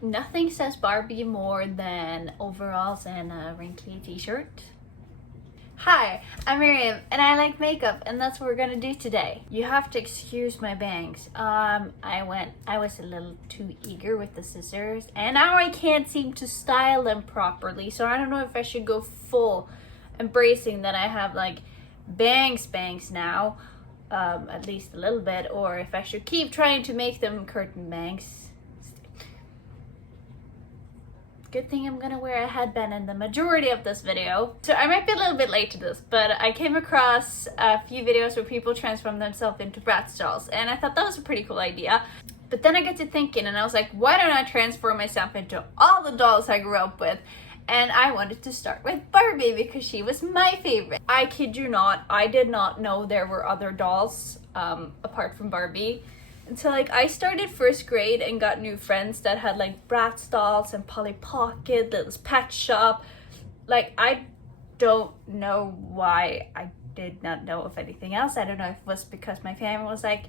Nothing says Barbie more than overalls and a wrinkly t-shirt. Hi, I'm Miriam and I like makeup, and that's what we're gonna do today. You have to excuse my bangs. I was a little too eager with the scissors and now I can't seem to style them properly, so I don't know if I should go full embracing that I have like bangs now, at least a little bit, or if I should keep trying to make them curtain bangs. Good thing I'm gonna wear a headband in the majority of this video. So I might be a little bit late to this, but I came across a few videos where people transform themselves into Bratz dolls, and I thought that was a pretty cool idea. But then I got to thinking and I was like, why don't I transform myself into all the dolls I grew up with? And I wanted to start with Barbie because she was my favorite. I kid you not, I did not know there were other dolls apart from Barbie. Until like I started first grade and got new friends that had like Bratz dolls and Polly Pocket, Little Pet Shop. Like, I don't know why I did not know of anything else. I don't know if it was because my family was like,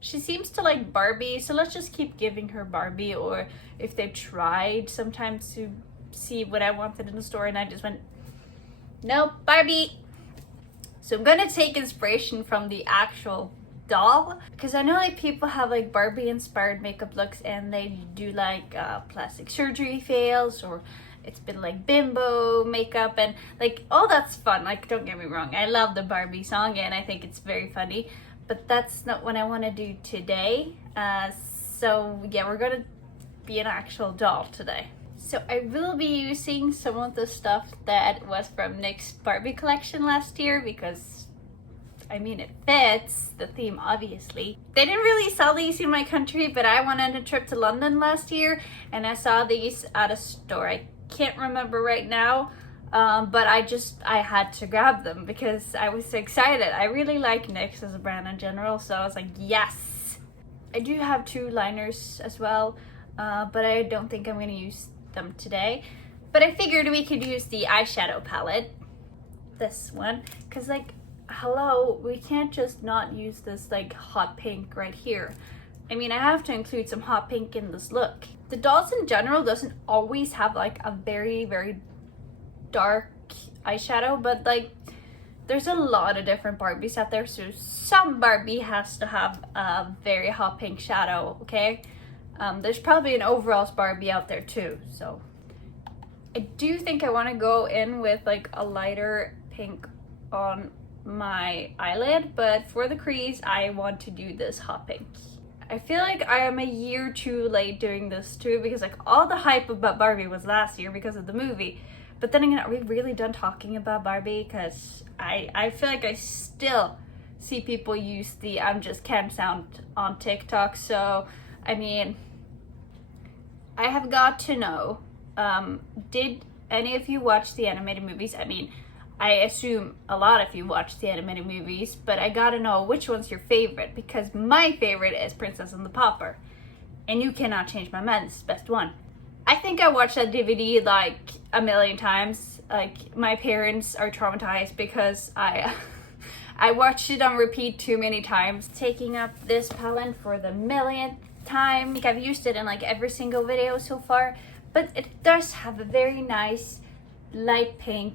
she seems to like Barbie, so let's just keep giving her Barbie, or if they tried sometimes to see what I wanted in the store and I just went, no, Barbie. So I'm gonna take inspiration from the actual doll, because I know like people have like Barbie inspired makeup looks and they do like plastic surgery fails, or it's been like bimbo makeup, and like, oh, that's fun. Like, don't get me wrong, I love the Barbie song and I think it's very funny, but that's not what I want to do today. So yeah, we're gonna be an actual doll today. So I will be using some of the stuff that was from Nick's Barbie collection last year because I mean, it fits the theme, obviously. They didn't really sell these in my country, but I went on a trip to London last year and I saw these at a store. I can't remember right now, but I had to grab them because I was so excited. I really like NYX as a brand in general, so I was like, yes! I do have two liners as well, but I don't think I'm gonna use them today. But I figured we could use the eyeshadow palette, this one, because like, hello, we can't just not use this like hot pink right here. I mean, I have to include some hot pink in this look. The dolls in general doesn't always have like a very dark eyeshadow, but like there's a lot of different Barbies out there, so some Barbie has to have a very hot pink shadow, okay? There's probably an overalls Barbie out there too, so I do think I want to go in with like a lighter pink on my eyelid, but for the crease I want to do this hot pink. I feel like I am a year too late doing this too, because like all the hype about Barbie was last year because of the movie, but then again, are we really done talking about Barbie? Because I feel like I still see people use the I'm just Ken sound on TikTok. So I mean, I have got to know, did any of you watch the animated movies? I mean, I assume a lot of you watch the animated movies, but I gotta know which one's your favorite, because my favorite is Princess and the Pauper. And you cannot change my mind, this is the best one. I think I watched that DVD like a million times. Like, my parents are traumatized because I watched it on repeat too many times. Taking up this palette for the millionth time. I think I've used it in like every single video so far, but it does have a very nice light pink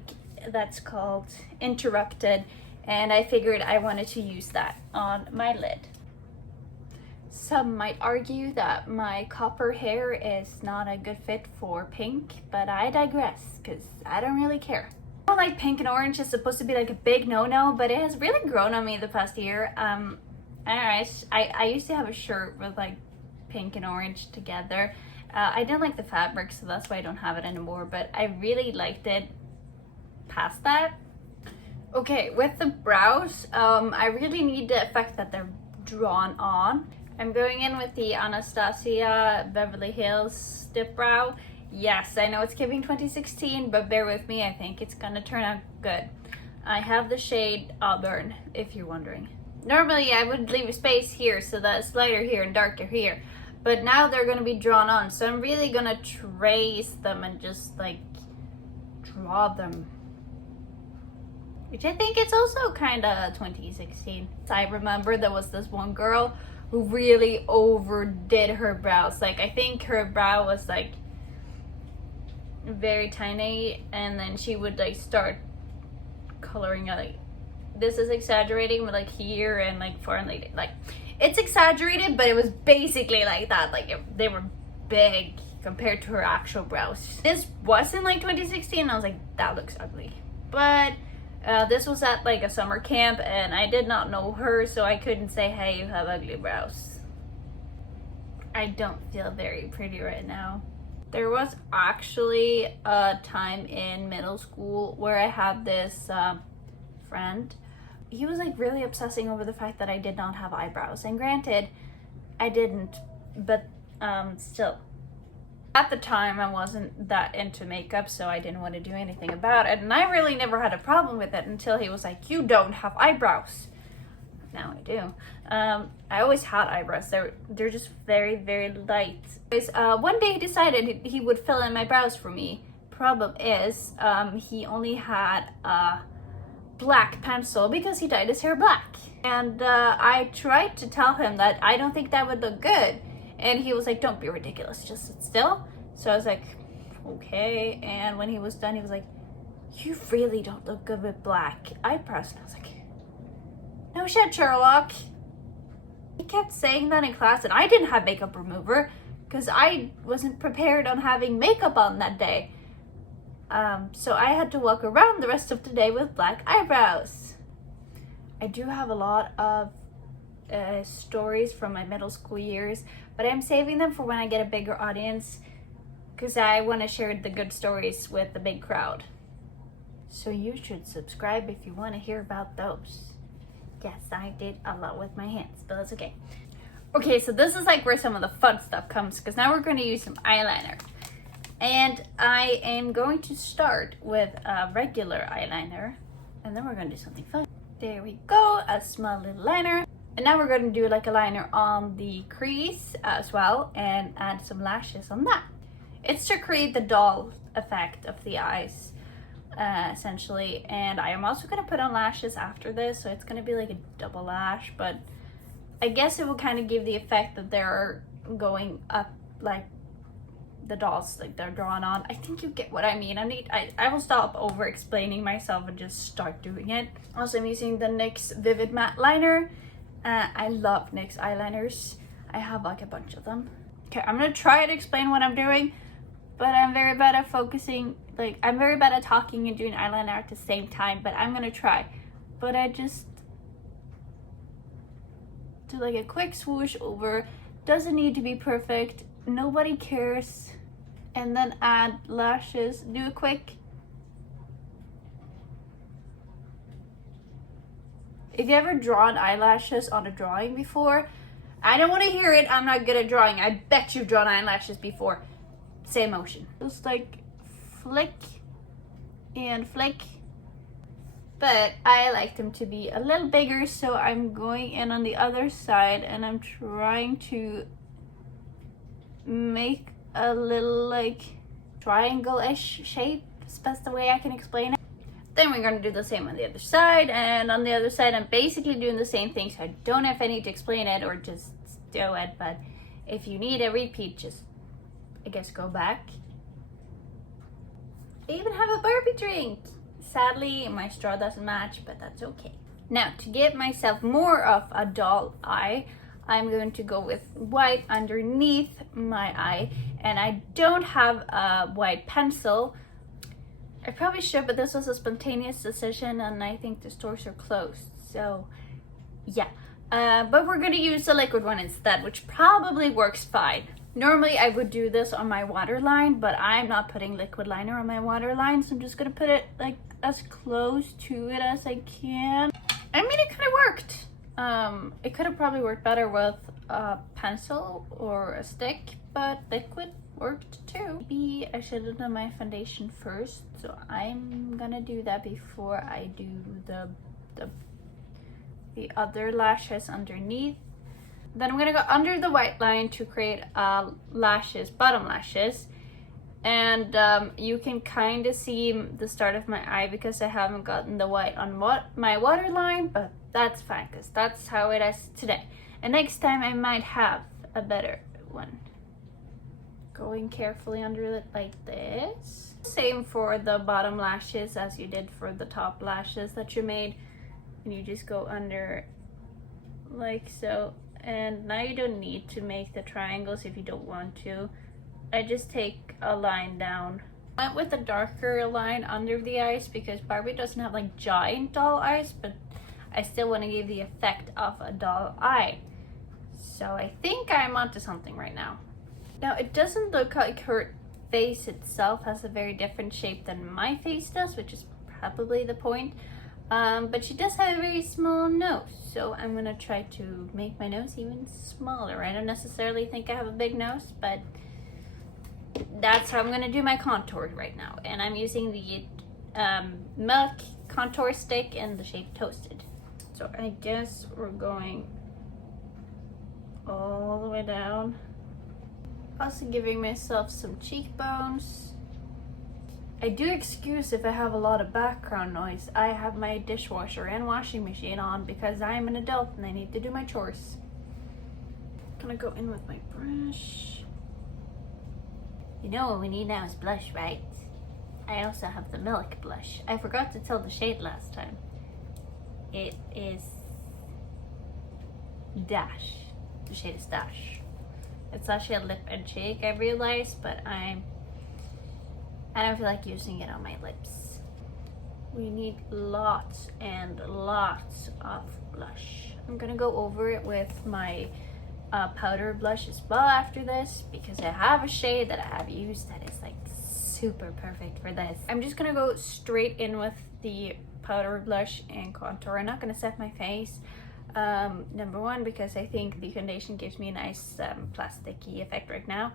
that's called Interrupted, and I figured I wanted to use that on my lid. Some might argue that my copper hair is not a good fit for pink, but I digress because I don't really care. I don't like pink and orange. It's supposed to be like a big no-no, but it has really grown on me the past year. Anyways, I used to have a shirt with like pink and orange together. I didn't like the fabric, so that's why I don't have it anymore, but I really liked it past that. Okay, with the brows, I really need the effect that they're drawn on. I'm going in with the Anastasia Beverly Hills dip brow. Yes, I know it's giving 2016, but bear with me, I think it's gonna turn out good. I have the shade Auburn, if you're wondering. Normally I would leave a space here so that it's lighter here and darker here, but now they're gonna be drawn on, so I'm really gonna trace them and just like draw them, which I think it's also kind of 2016. I remember there was this one girl who really overdid her brows. Like, I think her brow was like very tiny, and then she would like start coloring it. Like, this is exaggerating, but like here and like far and like it's exaggerated, but it was basically like that. Like they were big compared to her actual brows. This was in like 2016, and I was like, that looks ugly. But this was at like a summer camp, and I did not know her, so I couldn't say, hey, you have ugly brows. I don't feel very pretty right now. There was actually a time in middle school where I had this friend. He was like really obsessing over the fact that I did not have eyebrows, and granted, I didn't, but still. At the time, I wasn't that into makeup, so I didn't want to do anything about it, and I really never had a problem with it until he was like, you don't have eyebrows. Now I do. I always had eyebrows. They're just very, very light. One day he decided he would fill in my brows for me. Problem is, he only had a black pencil because he dyed his hair black. And I tried to tell him that I don't think that would look good. And he was like, don't be ridiculous, just sit still. So I was like, okay. And when he was done, he was like, you really don't look good with black eyebrows. And I was like, no shit, Sherlock. He kept saying that in class, and I didn't have makeup remover because I wasn't prepared on having makeup on that day. So I had to walk around the rest of the day with black eyebrows. I do have a lot of stories from my middle school years, but I'm saving them for when I get a bigger audience because I want to share the good stories with the big crowd. So you should subscribe if you want to hear about those. Yes, I did a lot with my hands, but that's okay. Okay, so this is like where some of the fun stuff comes, because now we're going to use some eyeliner. And I am going to start with a regular eyeliner, and then we're going to do something fun. There we go, a small little liner. And now we're going to do like a liner on the crease as well, and add some lashes on that. It's to create the doll effect of the eyes. Essentially, and I am also going to put on lashes after this, so it's going to be like a double lash, but I guess it will kind of give the effect that they're going up, like the dolls, like they're drawn on. I think you get what I mean. I will stop over explaining myself and just start doing it. Also, I'm using the NYX Vivid Matte Liner. I love NYX eyeliners. I have like a bunch of them. Okay, I'm going to try to explain what I'm doing, but I'm very bad at focusing. Like, I'm very bad at talking and doing eyeliner at the same time, but I'm gonna try. But I just do like a quick swoosh over. Doesn't need to be perfect. Nobody cares. And then add lashes. Do a quick. If you ever drawn eyelashes on a drawing before, I don't want to hear it. I'm not good at drawing. I bet you've drawn eyelashes before. Same motion. Just like flick and flick, but I like them to be a little bigger, so I'm going in on the other side and I'm trying to make a little like triangle-ish shape. That's the way I can explain it. Then we're going to do the same on the other side, and on the other side I'm basically doing the same thing, so I don't know if I need to explain it or just do it, but if you need a repeat, just I guess go back. I even have a Barbie drink. Sadly, my straw doesn't match, but that's okay. Now, to give myself more of a doll eye, I'm going to go with white underneath my eye, and I don't have a white pencil. I probably should, but this was a spontaneous decision, and I think the stores are closed, so yeah. But we're gonna use the liquid one instead, which probably works fine. Normally I would do this on my waterline, but I'm not putting liquid liner on my waterline, so I'm just gonna put it like as close to it as I can. I mean, it kind of worked. It could have probably worked better with a pencil or a stick, but liquid worked too. Maybe I should have done my foundation first, so I'm gonna do that before I do the other lashes underneath. Then I'm gonna go under the white line to create lashes, bottom lashes. And you can kind of see the start of my eye because I haven't gotten the white on my waterline, but that's fine because that's how it is today. And next time I might have a better one. Going carefully under it like this. Same for the bottom lashes as you did for the top lashes that you made. And you just go under like so. And now you don't need to make the triangles if you don't want to. I just take a line down. I went with a darker line under the eyes because Barbie doesn't have like giant doll eyes, but I still want to give the effect of a doll eye. So I think I'm onto something right now. Now it doesn't look like her face itself has a very different shape than my face does, which is probably the point. But she does have a very small nose, so I'm gonna try to make my nose even smaller. I don't necessarily think I have a big nose, but that's how I'm gonna do my contour right now. And I'm using the Milk contour stick in the shape Toasted. So I guess we're going all the way down. Also giving myself some cheekbones. I do excuse if I have a lot of background noise. I have my dishwasher and washing machine on because I am an adult and I need to do my chores. I'm gonna go in with my brush. You know what we need now is blush, right? I also have the Milk blush. I forgot to tell the shade last time. It is Dash. The shade is Dash. It's actually a lip and cheek, I realized, but I don't feel like using it on my lips. We need lots and lots of blush. I'm gonna go over it with my powder blush as well after this because I have a shade that I have used that is like super perfect for this. I'm just gonna go straight in with the powder blush and contour. I'm not gonna set my face. Number one, because I think the foundation gives me a nice plasticky effect right now,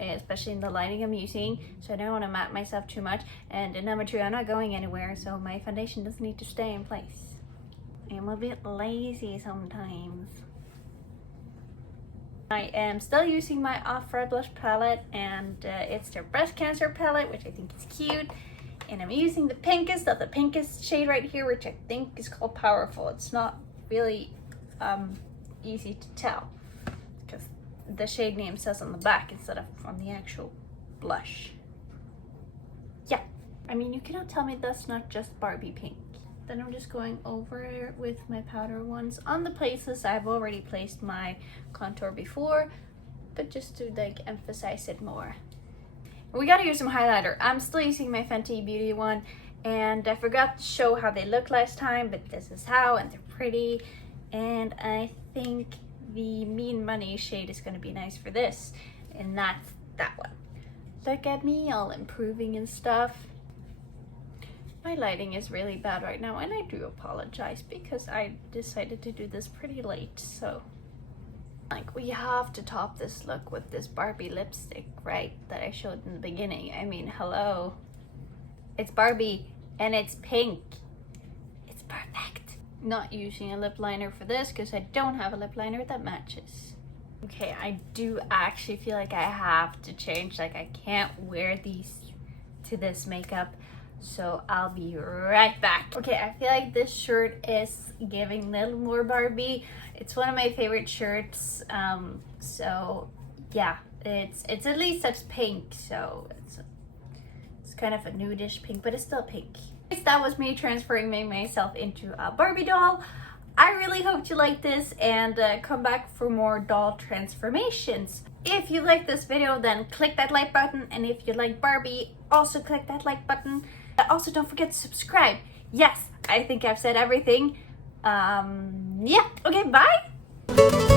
especially in the lighting I'm using, so I don't want to matte myself too much. And number two, I'm not going anywhere, so my foundation doesn't need to stay in place. I'm a bit lazy sometimes. I am still using my Off-White blush palette, and it's their breast cancer palette, which I think is cute. And I'm using the pinkest of the pinkest shade right here, which I think is called Powerful. It's not really easy to tell because the shade name says on the back instead of on the actual blush. Yeah, I mean, you cannot tell me that's not just Barbie pink. Then I'm just going over it with my powder ones on the places I've already placed my contour before, but just to like emphasize it more. We gotta use some highlighter. I'm still using my Fenty Beauty one, and I forgot to show how they look last time, but this is how, and they're pretty. And I think the Mean Money shade is gonna be nice for this, and that's that one. Look at me all improving and stuff. My lighting is really bad right now, and I do apologize because I decided to do this pretty late, so. Like, we have to top this look with this Barbie lipstick, right, that I showed in the beginning. I mean, hello. It's Barbie, and it's pink. It's perfect. Not using a lip liner for this because I don't have a lip liner that matches. Okay, I do actually feel like I have to change. Like, I can't wear these to this makeup, so I'll be right back. Okay, I feel like this shirt is giving a little more Barbie. It's one of my favorite shirts, so yeah, it's at least such pink, so it's kind of a nudish pink, but it's still pink. That was me transferring myself into a Barbie doll. I really hope you like this, and come back for more doll transformations. If you like this video, then click that like button, and if you like Barbie, also click that like button. Also, don't forget to subscribe. Yes, I think I've said everything. Yeah, okay, bye!